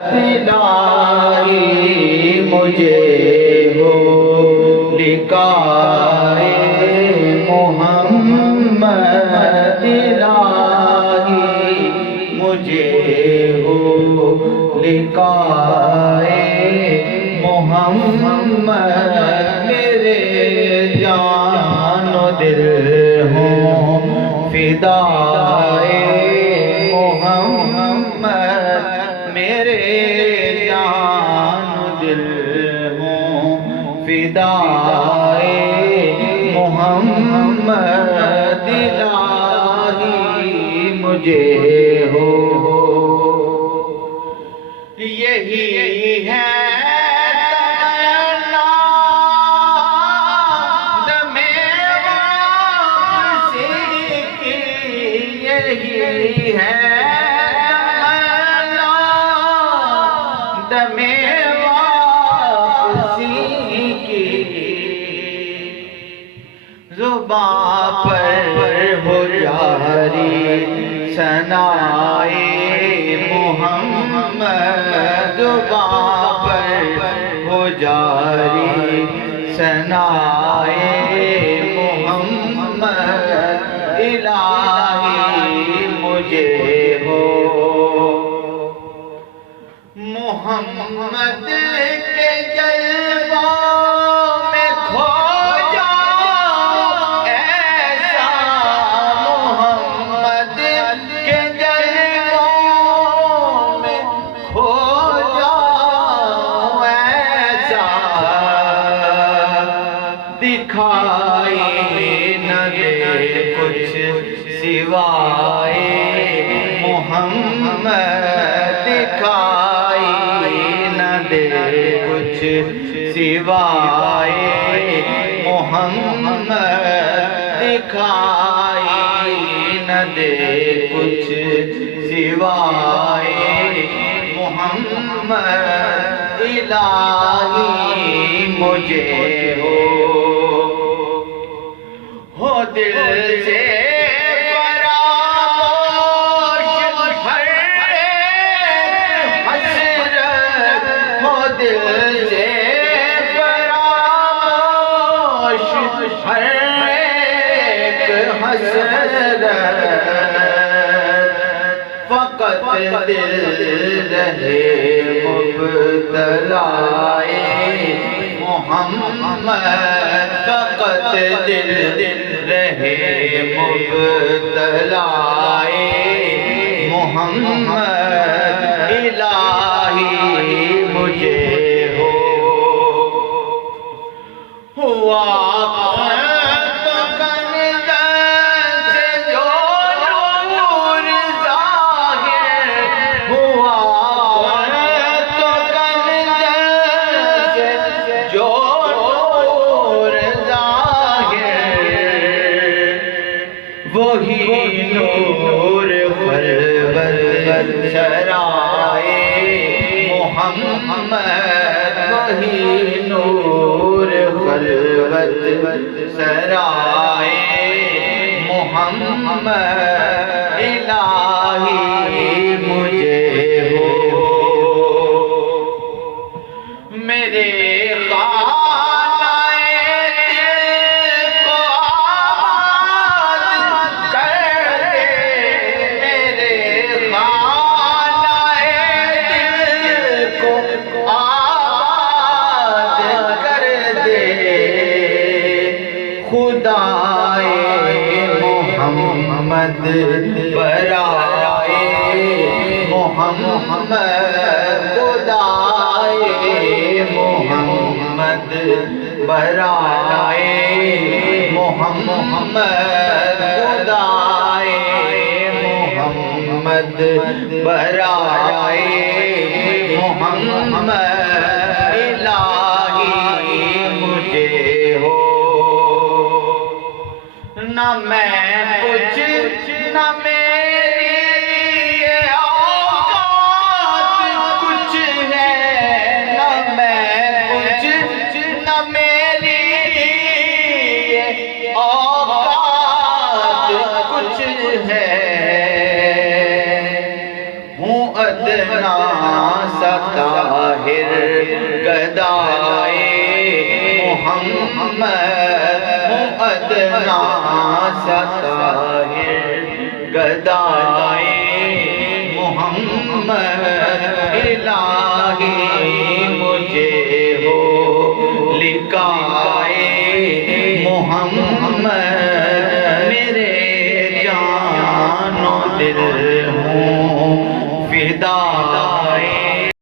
الہی مجھے ہو لقائے محمد، الہی مجھے ہو لقائے محمد، میرے جان و دل ہوں فدائے محمد، میرے جان و دل ہوں فدائے محمد، الہی مجھے ہو۔ یہی ہے دم واپسی کی، زباں پر ہو جاری ثنائے محمد، زباں پر ہو جاری ثنائے محمد، الہی مجھے ہو۔ محمد کے جلووں میں کھو جاؤ ایسا، محمد کے جلووں میں کھو جاؤ ایسا، دکھائی نہ دے کچھ سوائے محمد، دکھائی نہ دے کچھ سوائے محمد، دکھائی نہ دے کچھ سوائے محمد، الہی مجھے ہو دل سے ہر ایک حسرت، فقط دل رہے مبتلائے محمد، فقط دل رہے مبتلائے محمد، الہی مجھے ہوا تو کنز سے جو نور ظاہر، ہوا تو کنز سے جو نور ظاہر، وہی نور خلوت سرائے محمد، وہی نور خلوت سرائے محمد، الہی مجھے ہو۔ میرے خانہ دل کو آباد کر دے، میرے خانہ دل کو آباد کر دے، خدائے محمد برائے محمد، خدائے محمد برائے محمد، خدائے محمد برائے محمد، الہی مجھے ہو۔ نہ میں کچھ نہ میری اوقات کچھ ہے، نہ میں کچھ نہ میری اوقات کچھ ہے، ہوں ادنا سا طاہر گدائے محمد ادنا سا طاہر گدائے محمد الہی مجھے ہو لکھائے محمد میرے جان و دل